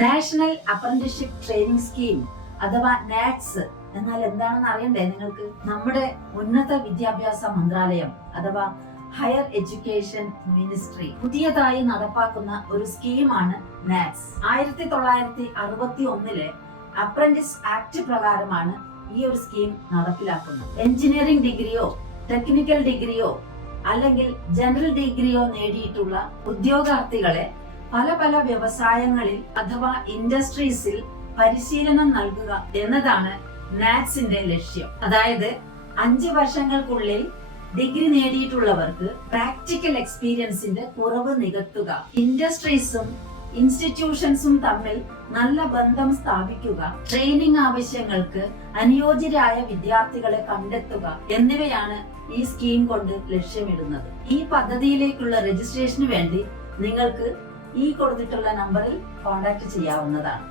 National apprenticeship training scheme അഥവാ നാറ്റ്സ് എന്നാൽ എന്താണെന്ന് അറിയണ്ടേ നിങ്ങൾക്ക്? നമ്മുടെ ഉന്നത വിദ്യാഭ്യാസ മന്ത്രാലയം അഥവാ ഹയർ എഡ്യൂക്കേഷൻ മിനിസ്ട്രി പുതിയതായി നടപ്പാക്കുന്ന ഒരു സ്കീമാണ് നാറ്റ്സ്. 1961 അപ്രന്റീസ് ആക്ട് പ്രകാരമാണ് ഈ ഒരു സ്കീം നടപ്പിലാക്കുന്നത്. എഞ്ചിനീയറിംഗ് ഡിഗ്രിയോ ടെക്നിക്കൽ ഡിഗ്രിയോ അല്ലെങ്കിൽ ജനറൽ ഡിഗ്രിയോ നേടിയിട്ടുള്ള ഉദ്യോഗാർത്ഥികളെ പല പല വ്യവസായങ്ങളിൽ അഥവാ ഇൻഡസ്ട്രീസിൽ പരിശീലനം നൽകുക എന്നതാണ് നാറ്റ്സിന്റെ ലക്ഷ്യം. അതായത് 5 വർഷങ്ങൾക്കുള്ളിൽ ഡിഗ്രി നേടിയിട്ടുള്ളവർക്ക് പ്രാക്ടിക്കൽ എക്സ്പീരിയൻസിന്റെ കുറവ് നികത്തുക, ഇൻഡസ്ട്രീസും ഇൻസ്റ്റിറ്റ്യൂഷൻസും തമ്മിൽ നല്ല ബന്ധം സ്ഥാപിക്കുക, ട്രെയിനിങ് ആവശ്യങ്ങൾക്ക് അനുയോജ്യരായ വിദ്യാർത്ഥികളെ കണ്ടെത്തുക എന്നിവയാണ് ഈ സ്കീം കൊണ്ട് ലക്ഷ്യമിടുന്നത്. ഈ പദ്ധതിയിലേക്കുള്ള രജിസ്ട്രേഷന് വേണ്ടി നിങ്ങൾക്ക് ഈ കൊടുത്തിട്ടുള്ള നമ്പറിൽ കോൺടാക്ട് ചെയ്യാവുന്നതാണ്.